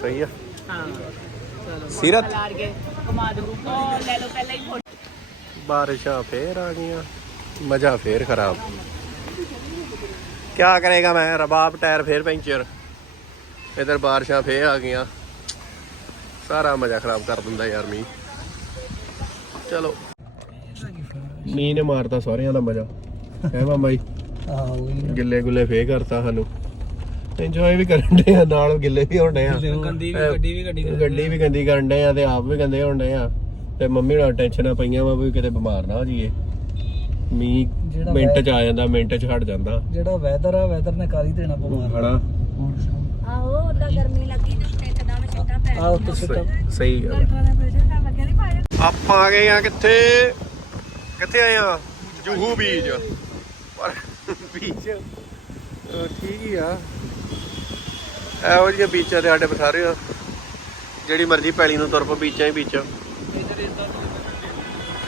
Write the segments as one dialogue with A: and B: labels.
A: ਸਹੀ ਆ।
B: ਹਾਂ। ਚਲੋ
A: ਸੀਰਤ?
B: ਲਾੜ ਕੇ ਘੁਮਾ ਦੂ। ਉਹ ਲੈ ਲਓ ਪਹਿਲਾਂ ਹੀ ਫੋਟੋ
A: ਬਾਰਿਸ਼ਾਂ ਫੇਰ ਆ ਗਈਆਂ। ਮਜ਼ਾ ਫੇਰ ਖਰਾਬ। ਕਿਆ ਕਰੇਗਾ ਮੈਂ? ਰਬਾਬ ਟਾਇਰ ਫੇਰ ਪੈਂਚਰ। ਇਧਰ ਬਾਰਿਸ਼ਾਂ ਫੇਰ ਆ ਗਈਆਂ। ਸਾਰਾ ਮਜ਼ਾ ਖਰਾਬ ਕਰ ਦਿੰਦਾ ਯਾਰ ਮੀਂਹ। ਚਲੋ। ਮੀਂਹ ਨੇ ਮਾਰਤਾ ਸਾਰਿਆਂ ਦਾ ਮਜ਼ਾ। ਹੈ ਮਾਮਾ ਜੀ?
C: ਆਹੋ
A: ਗਿੱਲੇ ਗੁੱਲੇ ਫੇਰ ਕਰਤਾ ਸਾਨੂੰ। ਇੰਜੋਏ ਵੀ ਕਰਨ ਦੇ ਆ ਨਾਲ ਗਿੱਲੇ ਵੀ ਹੋਣੇ ਆ।
C: ਗੰਦੀ ਵੀ ਗੱਡੀ ਵੀ ਗੱਡੀ
A: ਗੱਡੀ ਵੀ ਗੰਦੀ ਕਰਨ ਦੇ ਆ ਤੇ ਆਪ ਵੀ ਗੰਦੇ ਹੋਣੇ ਆ। ਤੇ ਮੰਮੀ ਨਾਲ ਟੈਨਸ਼ਨਾਂ ਪਈਆਂ ਵਾ ਵੀ ਕਿਤੇ ਬਿਮਾਰ ਨਾ ਹੋ ਜਾਈਏ। ਮੀਂਹ ਮਿੰਟ ਚ ਆ ਜਾਂਦਾ ਮਿੰਟ ਚ ਹਟ ਜਾਂਦਾ।
C: ਜਿਹੜਾ ਵੈਦਰ ਆ ਵੈਦਰ ਨੇ ਕਰ ਹੀ ਦੇਣਾ ਬਿਮਾਰ।
A: ਹਣਾ
D: ਆਹੋ ਉਹਦਾ ਗਰਮੀ ਲੱਗੀ ਤੇ ਇੱਕਦਮ ਛੱਟਾ ਪੈ
C: ਆਹ ਉੱਤੇ ਸਿੱਟਾ
A: ਸਹੀ ਆਪਾਂ ਆ ਗਏ ਆ ਕਿੱਥੇ? ਕਿੱਥੇ ਆਏ ਆ? ਜੂਹੂ ਬੀਚ। ਪਰ ਬੀਚ ਠੀਕ ਹੀ ਆ। ਇਹੋ ਜਿਹੇ ਬੀਚਾਂ ਤੇ ਸਾਡੇ ਬਥਾਰੇ ਆ। ਜਿਹੜੀ ਮਰਜ਼ੀ ਪੈਲੀ ਨੂੰ ਤੁਰ ਪੋ ਬੀਚਾਂ ਹੀ ਬੀਚਾਂ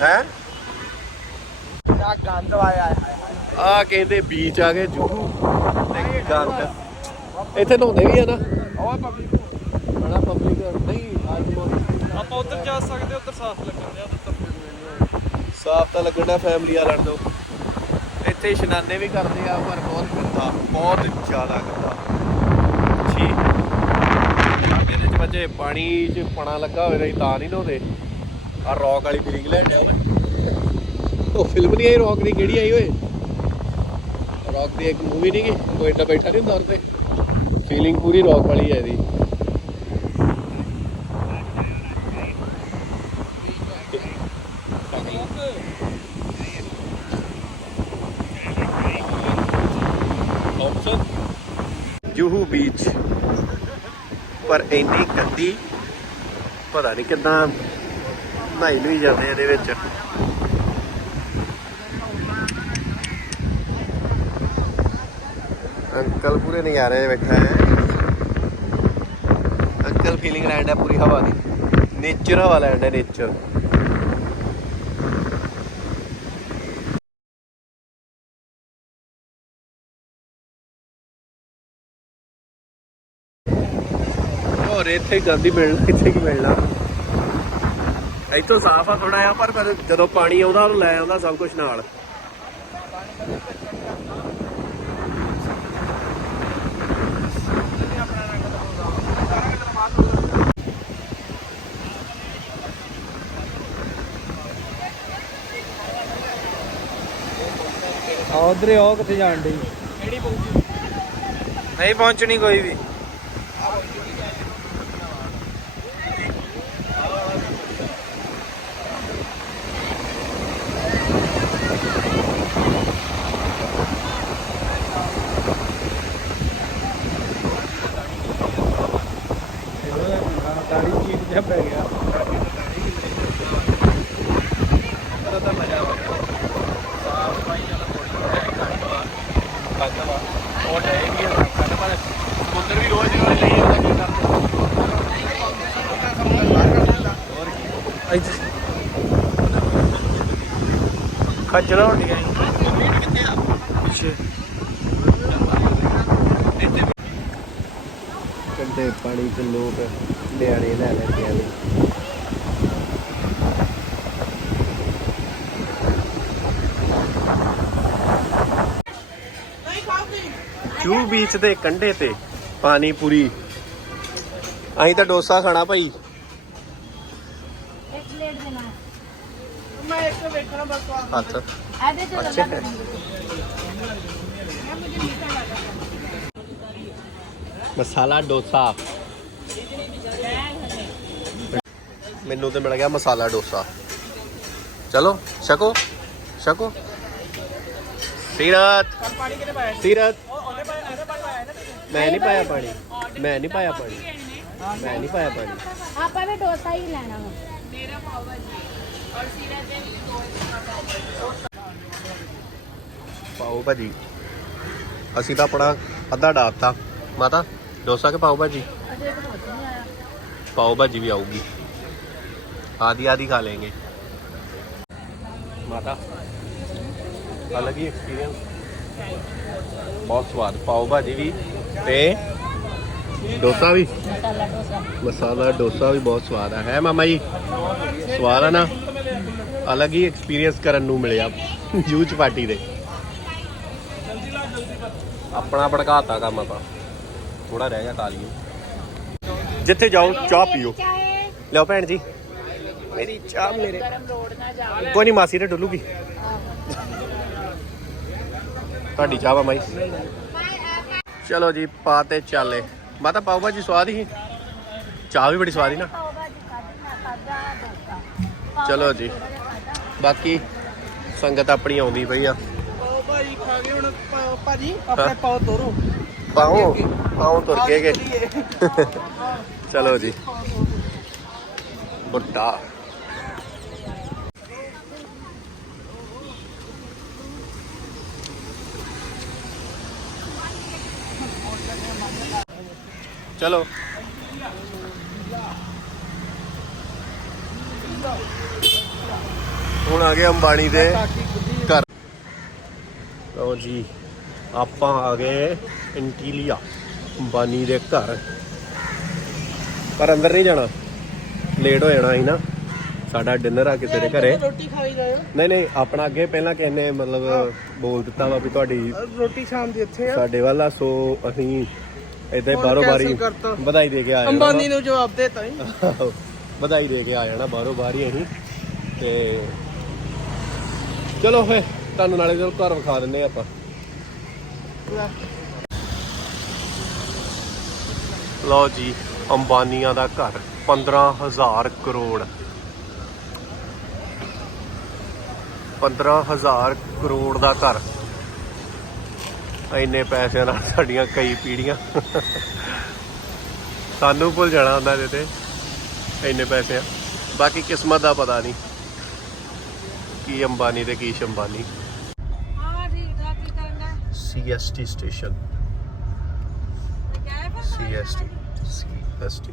A: ਹੈ
C: ਆ। ਗੰਦ ਆਇਆ
A: ਆ ਕਹਿੰਦੇ ਬੀਚ ਆ ਗਏ ਜੂਹੂ। ਤੇ ਗੰਦ। ਇੱਥੇ ਨਹਾਉਂਦੇ ਵੀ ਆ ਨਾ।
C: ਉਹ ਪਬਲਿਕ
A: ਬੜਾ ਪਬਲਿਕ ਨਹੀਂ ਅੱਜ
C: ਆਪਾਂ ਉੱਧਰ ਜਾ ਸਕਦੇ ਉੱਧਰ ਸਾਫ਼ ਲੱਗਣ ਦਿਆ ਉੱਧਰ
A: ਸਾਫ਼ ਤਾਂ ਲੱਗਣਾ ਫੈਮਿਲੀ ਵਾਲਣ ਤੋਂ ਇੱਥੇ ਇਸ਼ਨਾਨੇ ਵੀ ਕਰਦੇ ਆ ਪਰ ਬਹੁਤ ਗੰਦਾ ਬਹੁਤ ਜ਼ਿਆਦਾ ਗੰਦਾ ਛੀ ਇਹਦੇ ਚ ਬੱਚੇ ਪਾਣੀ 'ਚ ਪਣਾ ਲੱਗਾ ਹੋਵੇ ਤਾਂ ਤਾਂ ਨਹੀਂ ਨਹਾਉਂਦੇ। ਆ ਰੌਕ ਵਾਲੀ ਫੀਲਿੰਗ ਲੈਣ ਓਏ ਉਹ ਫਿਲਮ ਨਹੀਂ ਆਈ ਰੌਕ ਦੀ ਕਿਹੜੀ ਆਈ ਓਏ? ਰੌਕ ਦੀ ਇੱਕ ਮੂਵੀ ਨਹੀਂ ਗਈ ਕੋਈ ਏਦਾਂ ਬੈਠਾ ਨਹੀਂ ਹੁੰਦਾ ਤੇ ਫੀਲਿੰਗ ਪੂਰੀ ਰੌਕ ਵਾਲੀ ਹੈ ਇਹਦੀ। ਜੂਹੂ ਬੀਚ ਪਰ ਇੰਨੀ ਗੰਦੀ, ਪਤਾ ਨਹੀਂ ਕਿੱਦਾਂ ਨਹਾਈ ਨਹੀਂ ਜਾਂਦੇ ਇਹਦੇ ਵਿੱਚ। ਅੰਕਲ ਪੂਰੇ ਨਜ਼ਾਰੇ 'ਚ ਬੈਠਾ ਹੈ ਅੰਕਲ ਫੀਲਿੰਗ ਲੈਂਡ ਹੈ ਪੂਰੀ ਹਵਾ ਦੀ। ਨੇਚਰ ਹਵਾ ਲੈਂਡ ਹੈ ਨੇਚਰ ਹੋਰ ਇੱਥੇ ਗੰਦੀ ਮਿਲਣਾ ਇੱਥੇ ਕੀ ਮਿਲਣਾ। ਇੱਥੋਂ ਸਾਫ਼ ਆ ਥੋੜਾ ਆ ਪਰ ਜਦੋਂ ਪਾਣੀ ਆਉਂਦਾ ਉਹਨੂੰ ਲੈ ਆਉਂਦਾ ਸਭ ਕੁਝ ਨਾਲ।
C: ਉਧਰ ਉਹ ਕਿੱਥੇ ਜਾਣ ਡਈ? ਨਹੀਂ ਪਹੁੰਚਣੀ ਕੋਈ ਵੀ। ਤਾੜੀ ਚੀਜ਼ ਜਿਹਾ ਪੈ ਗਿਆ
A: ਉਹ ਡੈਗੀ ਆ ਸਾਡੇ ਪਰ ਸਮੁੰਦਰ ਵੀ ਰੋਜ਼ ਰੋਜ਼ ਲਈ ਜਾਂਦਾ ਕੀ ਕਰਦਾ ਹੋਰ ਕੀ ਲੈ ਲੈਂਦੇ ਜੂ। ਬੀਚ ਦੇ ਕੰਢੇ ਤੇ ਪਾਣੀ ਪੂਰੀ। ਅਸੀਂ ਤਾਂ ਡੋਸਾ ਖਾਣਾ ਭਾਈ।
D: ਇੱਕ ਪਲੇਟ ਦੇ ਨਾਲ
B: ਮੈਂ ਇੱਕ ਵੇਖਣਾ ਬਸ
A: ਹੱਥ
D: ਇਹਦੇ ਚ
A: ਅੱਛਾ।
D: ਲੱਗਾ
A: ਮਸਾਲਾ ਡੋਸਾ। ਮੈਨੂੰ ਤੇ ਮਿਲ ਗਿਆ ਮਸਾਲਾ ਡੋਸਾ। ਚਲੋ ਛਕੋ ਛਕੋ। ਸੀਰਤ।
B: ਪਾਣੀ ਕਿਨੇ ਪਾਇਆ
A: ਸੀਰਤ। ਮੈਂ ਨਹੀਂ ਪਾਇਆ ਪਾਣੀ। ਮੈਂ ਨਹੀਂ ਪਾਇਆ ਪਾਣੀ। ਮੈਂ ਨਹੀਂ ਪਾਇਆ ਪਾਣੀ।
D: ਆਪਾਂ ਵੀ ਡੋਸਾ ਹੀ ਲੈਣਾ ਵਾ।
A: ਪਾਓ ਭਾਜੀ। ਅਸੀਂ ਤਾਂ ਆਪਣਾ ਅੱਧਾ ਡਾਤਾ ਮਾਤਾ ਡੋਸਾ ਕੇ ਪਾਓ ਭਾਜੀ? ਪਾਓ ਭਾਜੀ ਵੀ ਆਊਗੀ। ਆਦੀ ਆਦੀ ਖਾ लेंगे। ਮਾਤਾ ਅਲੱਗ ਹੀ ਐਕਸਪੀਰੀਅੰਸ ਬਹੁਤ ਸਵਾਦ ਪਾਓ ਭਾਜੀ ਵੀ ਤੇ ਡੋਸਾ ਵੀ
D: ਮਸਾਲਾ ਡੋਸਾ
A: ਵੀ ਬਹੁਤ ਸਵਾਦ ਆ ਹੈ ਮਾਮਾ ਜੀ ਸਵਾਦ ਆ ਨਾ ਅਲੱਗ ਹੀ ਐਕਸਪੀਰੀਅੰਸ ਕਰਨ ਨੂੰ ਮਿਲਿਆ ਜੂਚ ਪਾਰਟੀ ਦੇ ਆਪਣਾ ਭੜਕਾਤਾ ਕੰਮ ਆਪਾਂ ਥੋੜਾ ਰਹਿ ਗਿਆ ਕਾਲੀ ਜਿੱਥੇ ਜਾਓ ਚਾਹ ਪੀਓ ਲਿਓ ਭੈਣ ਜੀ ਮੇਰੀ ਚਾਹ ਮੇਰੇ
B: ਨਾ
A: ਕੋਈ ਨਹੀਂ ਮਾਸੀ ਤੇ ਡੁੱਲੂਗੀ। ਤੁਹਾਡੀ ਚਾਹ ਵਾ ਮਾਈ। ਚਲੋ ਜੀ ਪਾ ਤੇ ਚਾਲੇ ਮਾਤਾ ਪਾਓ ਭਾਜੀ ਸਵਾਦ ਹੀ। ਚਾਹ ਵੀ ਬੜੀ ਸਵਾਦ ਹੀ ਨਾ। ਚਲੋ ਜੀ। ਬਾਕੀ ਸੰਗਤ ਆਪਣੀ ਆਉਂਦੀ ਪਈ ਆ।
C: ਪਾਓ ਭਾਜੀ ਖਾ ਕੇ ਹੁਣ। ਭਾਜੀ ਆਪਣੇ ਪਾਓ ਤੋਰੋ।
A: ਪਾਓ ਪਾਓ ਤੁਰ ਕੇ ਗਏ ਚਲੋ ਜੀ। ਬੁੱਟਾ ਚਲੋ। ਹੁਣ ਆ ਗਏ ਅੰਬਾਣੀ ਦੇ ਘਰ। ਲਓ ਜੀ ਆਪਾਂ ਆ ਗਏ ਇੰਟੀਲੀਆ ਅੰਬਾਨੀ ਦੇ ਘਰ। ਪਰ ਅੰਦਰ ਨਹੀਂ ਜਾਣਾ। ਲੇਟ ਹੋ ਜਾਣਾ ਸੀ ਨਾ। ਸਾਡਾ ਡਿਨਰ ਆ ਕਿਸੇ ਦੇ ਘਰੇ।
C: ਰੋਟੀ ਖਾਈ ਜਾਓ
A: ਨਹੀਂ ਨਹੀਂ ਆਪਣਾ ਅੱਗੇ ਪਹਿਲਾਂ ਕਿਸੇ ਨੇ ਮਤਲਬ ਬੋਲ ਦਿੱਤਾ ਵਾ ਵੀ ਤੁਹਾਡੀ
C: ਰੋਟੀ ਸ਼ਾਮ ਦੀ ਇੱਥੇ ਆ।
A: ਸਾਡੇ ਵੱਲ ਸੋ ਅਸੀਂ ਇਦਾਂ
C: ਹੁਣ
A: ਬਾਰੋ ਬਾਰੀ
C: ਕਰਤਾ।
A: ਵਧਾਈ ਦੇ ਕੇ ਆ ਜਾਣਾ
C: ਅੰਬਾਨੀ ਨੂੰ ਜਵਾਬ ਦੇਤਾ ਹੀ
A: ਆਹੋ, ਵਧਾਈ ਦੇ ਕੇ ਆ ਜਾਣਾ ਬਾਰੋ ਬਾਰੀ ਅਸੀਂ। ਤੇ ਚਲੋ ਫੇ ਤੁਹਾਨੂੰ ਨਾਲੇ ਜਦੋਂ ਘਰ ਵਿਖਾ ਦਿੰਨੇ ਆਪਾਂ। ਲਓ ਜੀ ਅੰਬਾਨੀਆਂ ਦਾ ਘਰ 15000 ਕਰੋੜ। 15000 ਕਰੋੜ ਦਾ ਘਰ। ਇੰਨੇ ਪੈਸਿਆਂ ਨਾਲ ਸਾਡੀਆਂ ਕਈ ਪੀੜੀਆਂ। ਸਾਨੂੰ ਭੁੱਲ ਜਾਣਾ ਹੁੰਦਾ ਇਹਦੇ ਤੇ ਇੰਨੇ ਪੈਸੇ ਆ। ਬਾਕੀ ਕਿਸਮਤ ਦਾ ਪਤਾ ਨਹੀਂ ਕੀ ਅੰਬਾਨੀ ਤੇ ਕੀ ਸ਼ੰਬਾਨੀ।
D: ਹਾਂ ਠੀਕ ਠਾਕ ਕੀ ਕਰਨਾ
A: ਸੀਐਸਟੀ ਸਟੇਸ਼ਨ ਸੀਐਸਟੀ ਸੀਐਸਟੀ